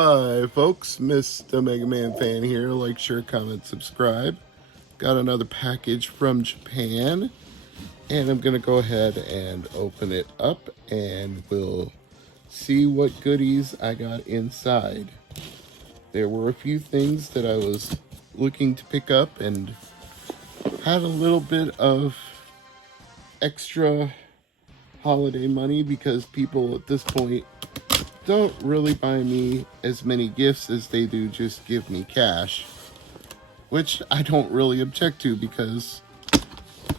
Hi folks, Mr. MegaManFan here. Like, share, comment, subscribe. Got another package from Japan, and I'm gonna go ahead and open it up and we'll see what goodies I got inside. There were a few things that I was looking to pick up and had a little bit of extra holiday money because people at this point don't really buy me as many gifts as they do just give me cash, which I don't really object to because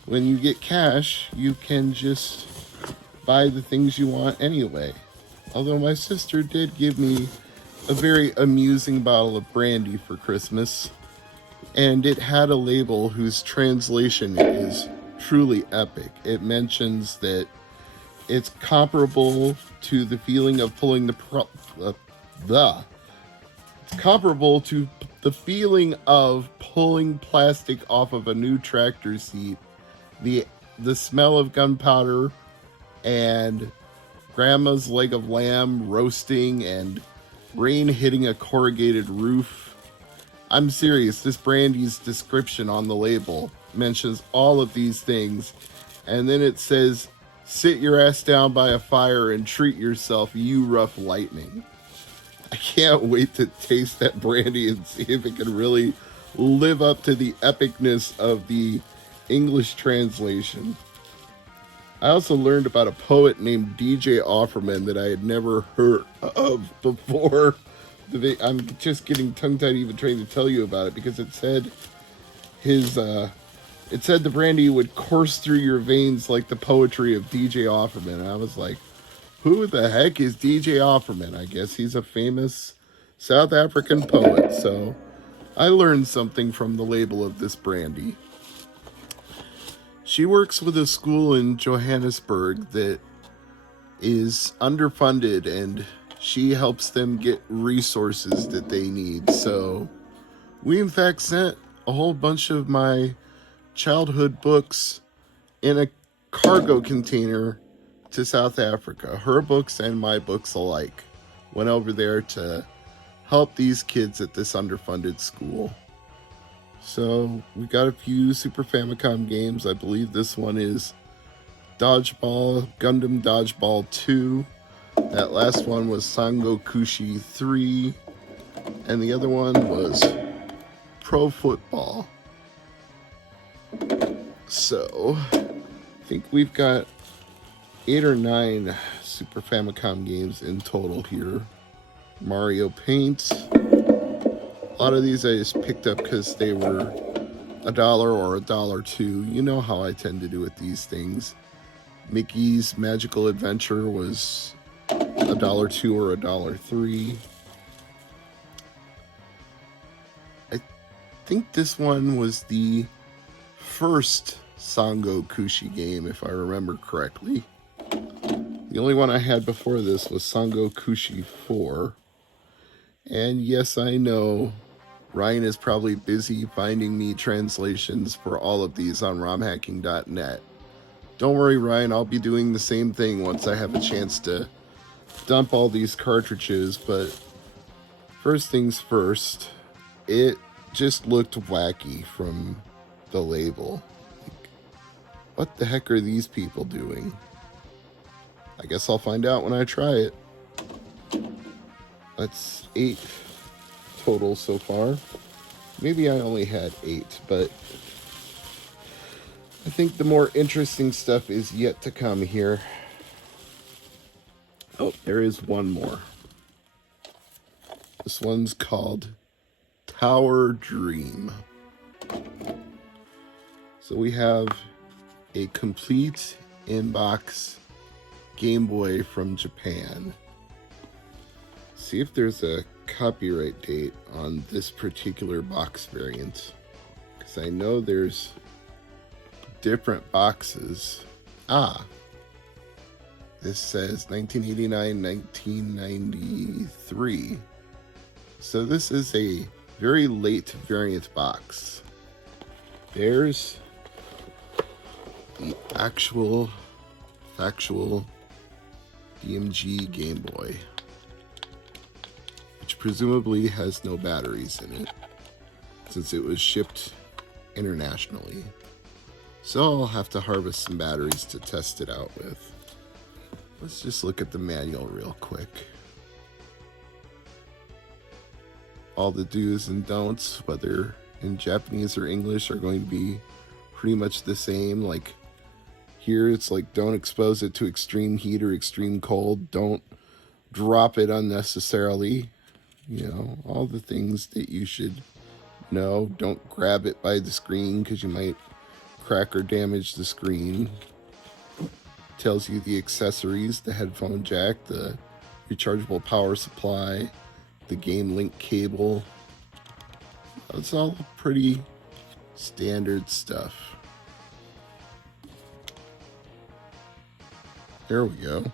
when you get cash, you can just buy the things you want anyway. Although my sister did give me a very amusing bottle of brandy for Christmas, and it had a label whose translation is truly epic. It mentions that it's comparable to the feeling of pulling it's comparable to the feeling of pulling plastic off of a new tractor seat, the smell of gunpowder and grandma's leg of lamb roasting and rain hitting a corrugated roof. I'm serious, this brandy's description on the label mentions all of these things, and then it says, "Sit your ass down by a fire and treat yourself, you rough lightning." I can't wait to taste that brandy and see if it can really live up to the epicness of the English translation. I also learned about a poet named DJ Offerman that I had never heard of before. I'm just getting tongue-tied even trying to tell you about it because it said the brandy would course through your veins like the poetry of DJ Offerman. And I was like, who the heck is DJ Offerman? I guess he's a famous South African poet. So I learned something from the label of this brandy. She works with a school in Johannesburg that is underfunded, and she helps them get resources that they need. So we in fact sent a whole bunch of my childhood books in a cargo container to South Africa. Her books and my books alike went over there to help these kids at this underfunded school. So we got a few Super Famicom games. I believe this one is Dodgeball, Gundam Dodgeball 2. That last one was Sango Kushi 3. And the other one was Pro Football. So I think we've got 8 or 9 Super Famicom games in total here. Mario Paint. A lot of these I just picked up because they were $1 or $1.02. You know how I tend to do with these things. Mickey's Magical Adventure was $1.02 or $1.03. I think this one was the first Sango Kushi game, if I remember correctly. The only one I had before this was Sango Kushi 4. And yes, I know Ryan is probably busy finding me translations for all of these on romhacking.net. Don't worry, Ryan, I'll be doing the same thing once I have a chance to dump all these cartridges. But first things first, it just looked wacky from the label. Like, what the heck are these people doing? I guess I'll find out when I try it. That's 8 total so far. Maybe I only had 8, but I think the more interesting stuff is yet to come here. Oh, there is one more. This one's called Tower Dream. So we have a complete in-box Game Boy from Japan. See if there's a copyright date on this particular box variant, because I know there's different boxes. This says 1989, 1993. So this is a very late variant box. There's the actual factual DMG Game Boy, which which presumably has no batteries in it, since it was shipped internationally. So I'll have to harvest some batteries to test it out with. Let's just look at the manual real quick. All the do's and don'ts, whether in Japanese or English, are going to be pretty much the same. Like here, it's like, don't expose it to extreme heat or extreme cold. Don't drop it unnecessarily. You know, all the things that you should know. Don't grab it by the screen because you might crack or damage the screen. Tells you the accessories, the headphone jack, the rechargeable power supply, the game link cable. It's all pretty standard stuff. There we go.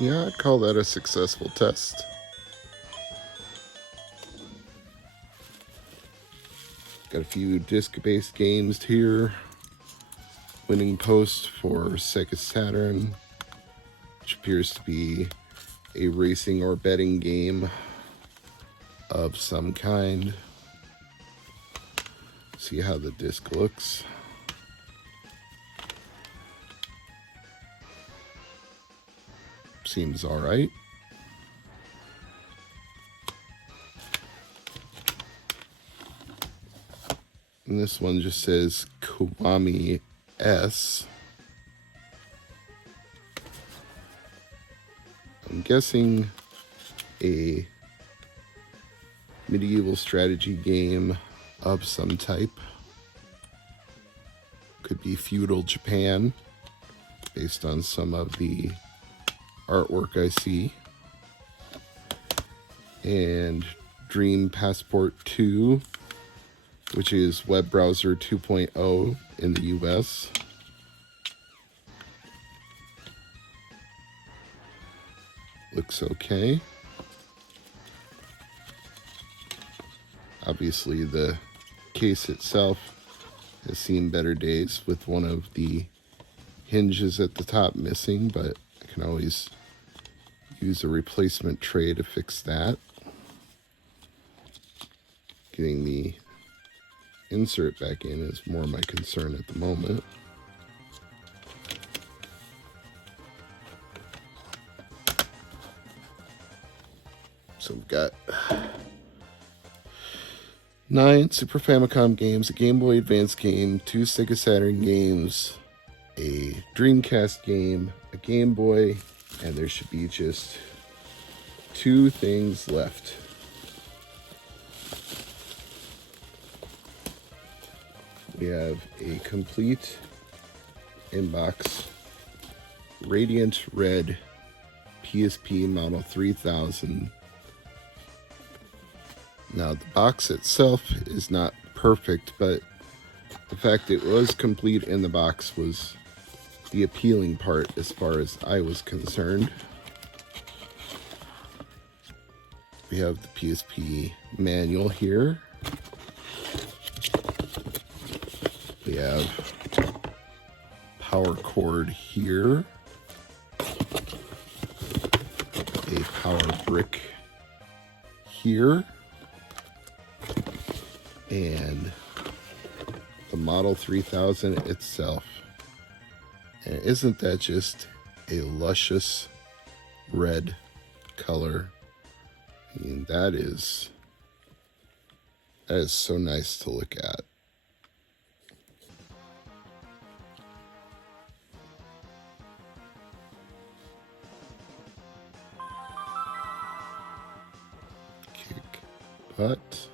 Yeah, I'd call that a successful test. Got a few disc-based games here. Winning Post for Sega Saturn, which appears to be a racing or betting game of some kind. See how the disc looks. Seems all right. And this one just says Kiwami S. I'm guessing a medieval strategy game of some type. Could be feudal Japan, based on some of the artwork I see. And Dream Passport 2, which is web browser 2.0 in the US. Looks okay. Obviously the case itself has seen better days, with one of the hinges at the top missing, but I can always use a replacement tray to fix that. Getting the insert back in is more my concern at the moment. So we've got 9 Super Famicom games, a Game Boy Advance game, 2 Sega Saturn games, a Dreamcast game, a Game Boy, and there should be just 2 things left. We have a complete inbox, Radiant Red PSP model 3000. Now the box itself is not perfect, but the fact it was complete in the box was the appealing part as far as I was concerned. We have the PSP manual here. We have power cord here. A power brick here. And the Model 3000 itself. And isn't that just a luscious red color? I mean, that is so nice to look at. but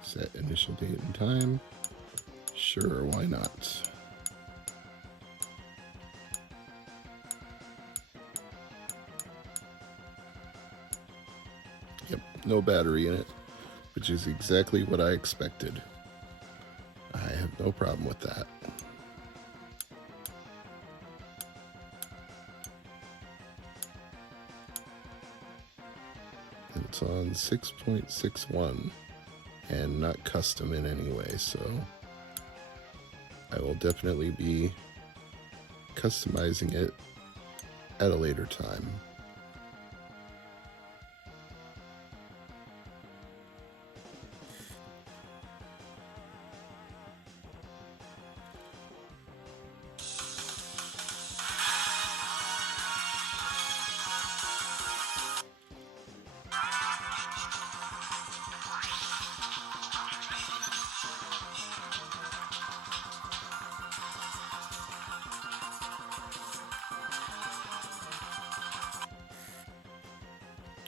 set initial date and time. Sure, why not? Yep, no battery in it, which is exactly what I expected. I have no problem with that. And it's on 6.61 and not custom in any way, so I will definitely be customizing it at a later time.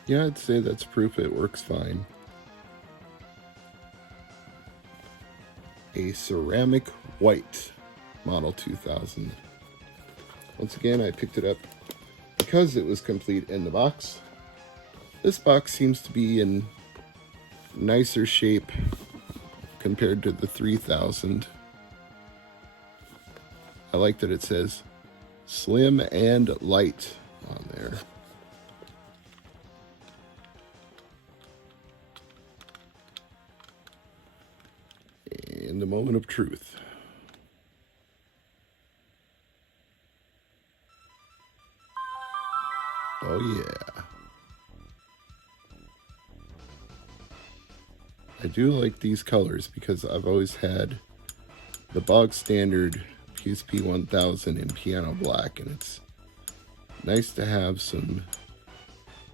Yeah, I'd say that's proof it works fine. A ceramic white model 2000. Once again, I picked it up because it was complete in the box. This box seems to be in nicer shape compared to the 3000. I like that it says slim and light on there. And the moment of truth. Oh yeah. I do like these colors because I've always had the bog standard PSP 1000 in piano black, and it's nice to have some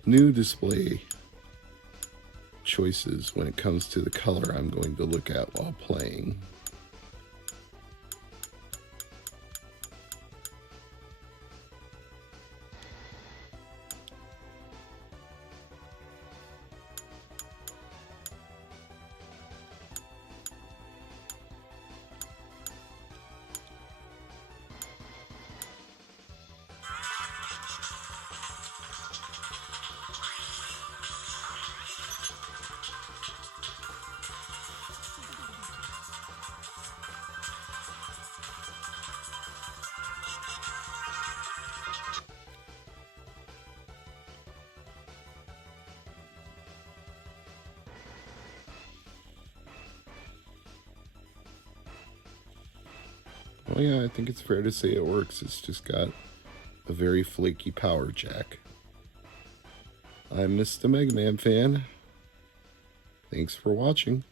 new display choices when it comes to the color I'm going to look at while playing. Well, yeah, I think it's fair to say it works. It's just got a very flaky power jack. I'm Mr. MegaManFan. Thanks for watching.